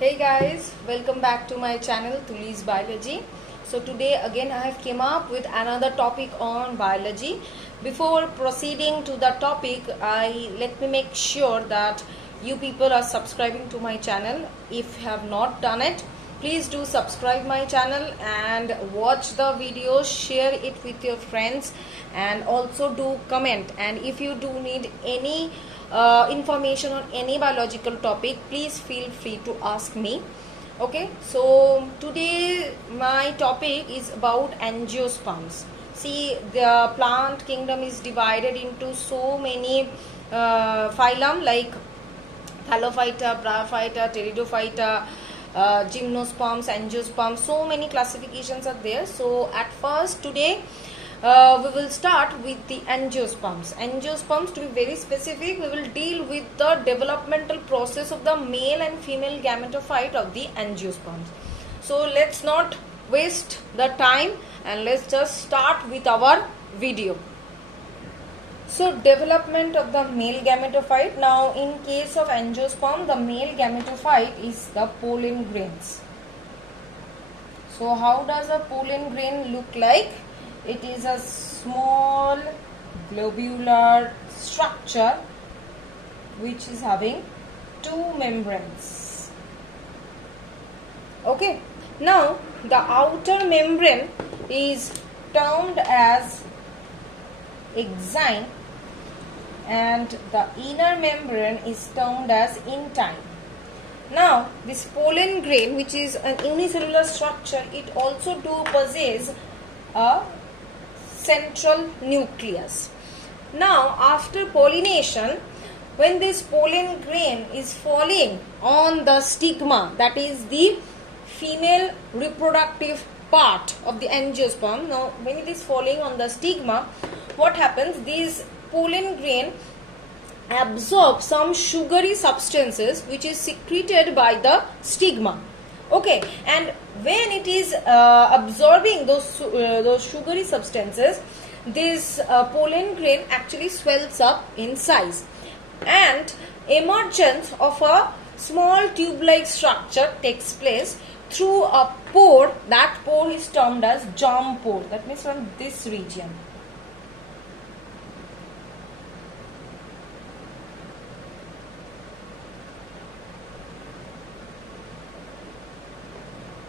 Hey guys, welcome back to my channel Tuli's Biology. So today again I have came up with another topic on biology. Before proceeding to the topic, let me make sure that you people are subscribing to my channel. If you have not done it, please do subscribe my channel and watch the video, share it with your friends, and also do comment. And if you do need any information on any biological topic, please feel free to ask me. Okay, so today my topic is about angiosperms. See, the plant kingdom is divided into so many phylum like Thallophyta, Bryophyta, Pteridophyta, gymnosperms, angiosperms. So many classifications are there. So at first today we will start with the angiosperms. Angiosperms, to be very specific, we will deal with the developmental process of the male and female gametophyte of the angiosperms. So let's not waste the time and let's just start with our video. So development of the male gametophyte. Now in case of angiosperm, the male gametophyte is the pollen grains. So how does a pollen grain look like? It is a small globular structure which is having two membranes. Okay. Now the outer membrane is termed as exine and the inner membrane is termed as intine. Now this pollen grain, which is an unicellular structure, it also do possess a central nucleus. Now after pollination, when this pollen grain is falling on the stigma, that is the female reproductive part of the angiosperm. Now when it is falling on the stigma, what happens? These pollen grain absorb some sugary substances which is secreted by the stigma. Okay, and when it is absorbing those sugary substances, this pollen grain actually swells up in size, and emergence of a small tube-like structure takes place through a pore. That pore is termed as germ pore. That means from this region.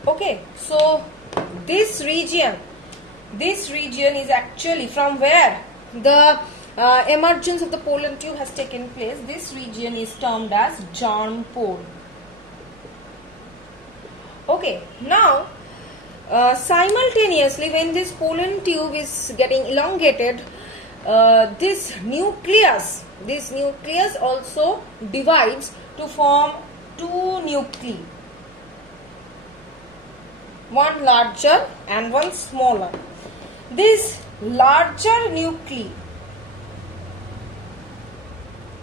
Okay, so this region is actually from where the emergence of the pollen tube has taken place. This region is termed as germ pore. Okay, now simultaneously when this pollen tube is getting elongated, this nucleus also divides to form two nuclei. One larger and one smaller. This larger nuclei,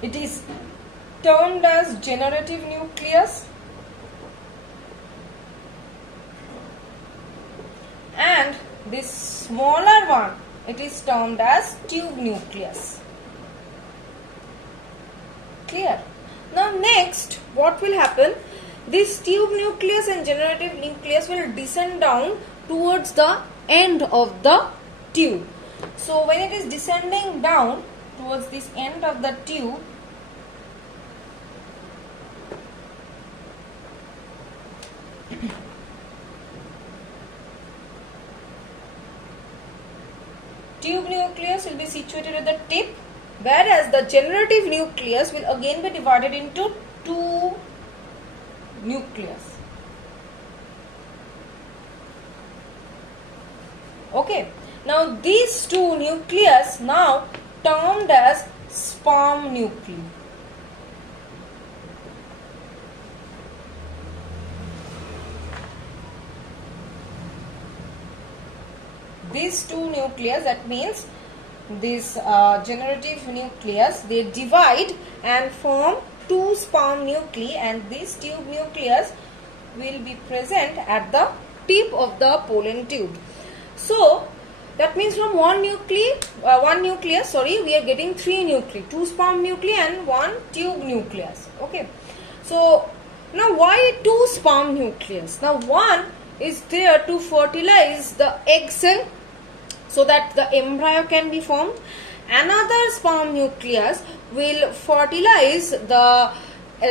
it is termed as generative nucleus, and this smaller one, it is termed as tube nucleus. Clear? Now next, what will happen? This tube nucleus and generative nucleus will descend down towards the end of the tube. So when it is descending down towards this end of the tube, tube nucleus will be situated at the tip, whereas the generative nucleus will again be divided into two nucleus. Okay, now these two nucleus now termed as sperm nuclei. These two nucleus, that means this generative nucleus, they divide and form two sperm nuclei, and this tube nucleus will be present at the tip of the pollen tube. So that means from one nucleus, we are getting three nuclei, two sperm nuclei and one tube nucleus. Okay, so Now why two sperm nucleus? Now one is there to fertilize the egg cell so that the embryo can be formed. Another sperm nucleus will fertilize the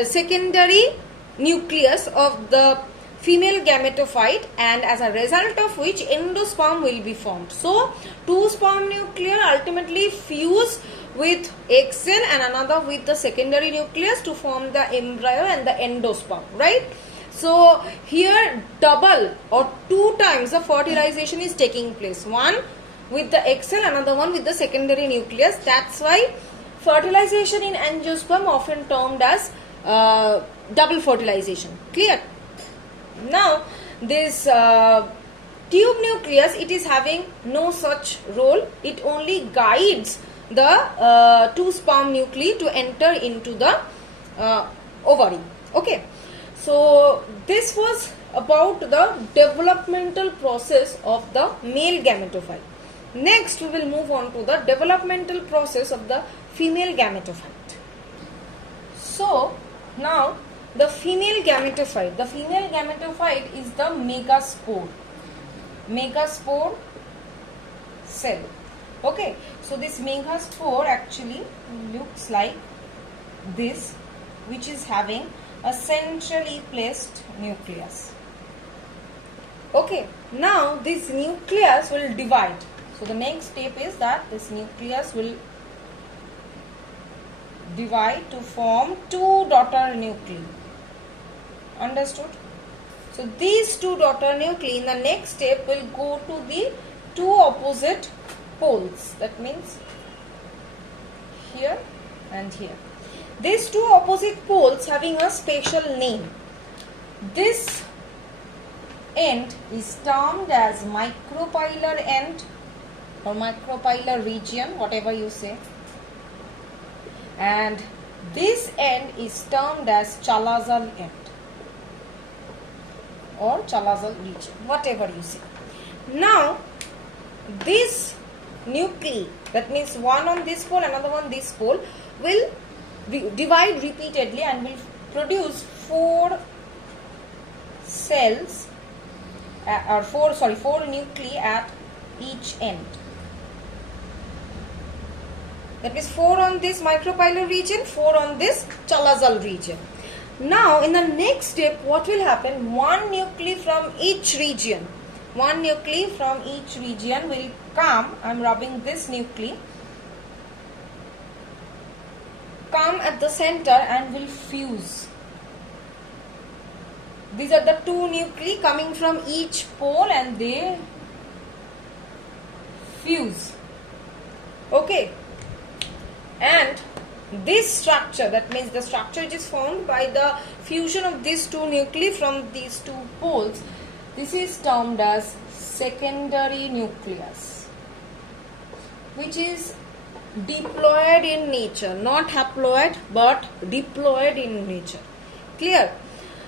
secondary nucleus of the female gametophyte, and as a result of which endosperm will be formed. So two sperm nuclei ultimately fuse with egg cell and another with the secondary nucleus to form the embryo and the endosperm, right? So here double or two times the fertilization is taking place. One with the egg cell, another one with the secondary nucleus. That's why fertilization in angiosperm often termed as double fertilization. Clear? Now this tube nucleus, it is having no such role. It only guides the two sperm nuclei to enter into the ovary. Okay, so this was about the developmental process of the male gametophyte. Next we will move on to the developmental process of the female gametophyte. So now the female gametophyte. The female gametophyte is the megaspore cell. Okay, so this megaspore actually looks like this, which is having a centrally placed nucleus. Okay, now this nucleus will divide. So the next step is that this nucleus will divide to form two daughter nuclei. Understood? So these two daughter nuclei in the next step will go to the two opposite poles. That means here and here. These two opposite poles having a special name. This end is termed as micropylar end or micropylar region, whatever you say. And this end is termed as chalazal end or chalazal region, whatever you say. Now this nuclei, that means one on this pole, another one this pole, will divide repeatedly and will produce four cells four nuclei at each end. That means 4 on this micropylar region, 4 on this chalazal region. Now in the next step, what will happen? One nuclei from each region will come. I am rubbing this nuclei, come at the center and will fuse. These are the two nuclei coming from each pole and they fuse. Okay, and this structure, that means the structure which is formed by the fusion of these two nuclei from these two poles, this is termed as secondary nucleus, which is diploid in nature, not haploid but diploid in nature. Clear?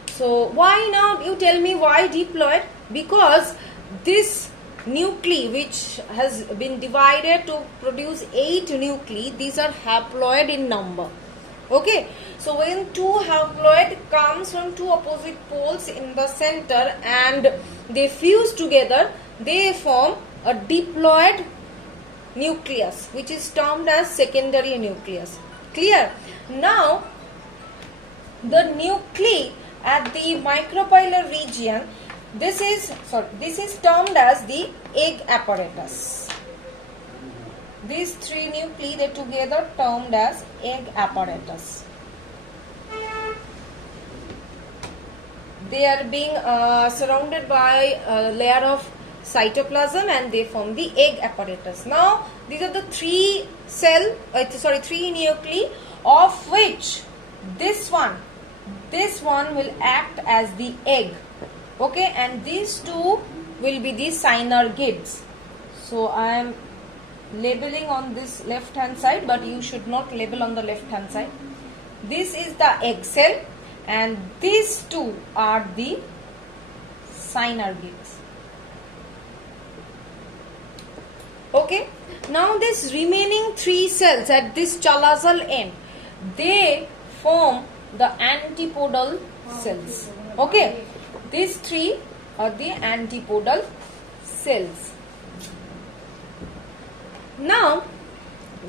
So why now, you tell me why diploid? Because this nuclei which has been divided to produce 8 nuclei, these are haploid in number. Okay, so when two haploid comes from two opposite poles in the center and they fuse together, they form a diploid nucleus, which is termed as secondary nucleus. Clear? Now the nuclei at the micropylar region, this is termed as the egg apparatus. These 3 nuclei, they together termed as egg apparatus. They are being surrounded by a layer of cytoplasm and they form the egg apparatus. Now these are the 3 nuclei, of which this one will act as the egg. Okay, and these two will be the synergids. So I am labeling on this left hand side, but you should not label on the left hand side. This is the egg cell and these two are the synergids. Okay, now this remaining 3 cells at this chalazal end, they form the antipodal cells. Okay, these three are the antipodal cells. Now,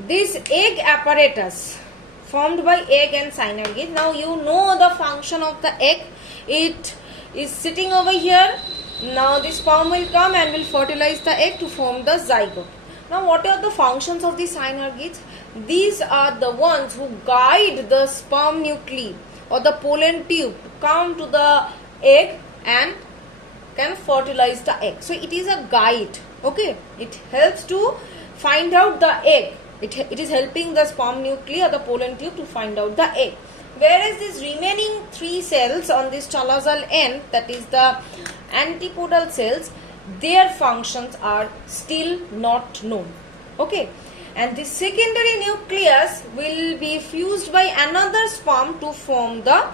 this egg apparatus formed by egg and synergids. Now you know the function of the egg. It is sitting over here. Now the sperm will come and will fertilize the egg to form the zygote. Now what are the functions of the synergids? These are the ones who guide the sperm nuclei or the pollen tube to come to the egg and can fertilize the egg. So it is a guide. Okay, it helps to find out the egg. It is helping the sperm nuclei or the pollen tube to find out the egg. Whereas these remaining three cells on this chalazal end, that is the antipodal cells, their functions are still not known. Okay, and the secondary nucleus will be fused by another sperm to form the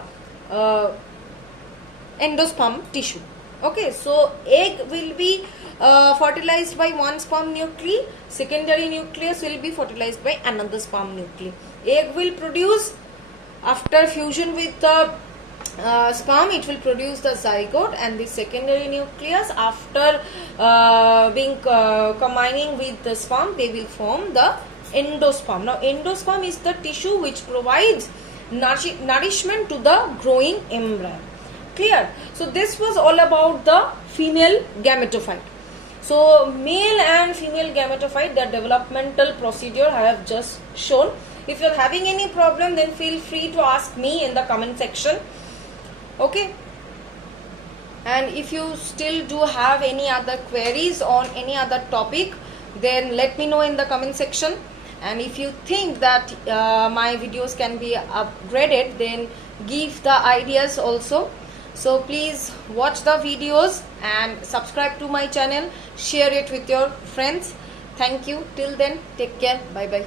endosperm tissue. Okay, so egg will be fertilized by one sperm nuclei, secondary nucleus will be fertilized by another sperm nuclei. Egg will produce, after fusion with the sperm, it will produce the zygote, and the secondary nucleus, after combining with the sperm, they will form the endosperm. Now endosperm is the tissue which provides nourishment to the growing embryo. Clear? So this was all about the female gametophyte. So male and female gametophyte, the developmental procedure I have just shown. If you are having any problem, then feel free to ask me in the comment section. Okay, and if you still do have any other queries on any other topic, then let me know in the comment section. And if you think that my videos can be upgraded, then give the ideas also. So please watch the videos and subscribe to my channel, share it with your friends. Thank you. Till then, take care. Bye bye.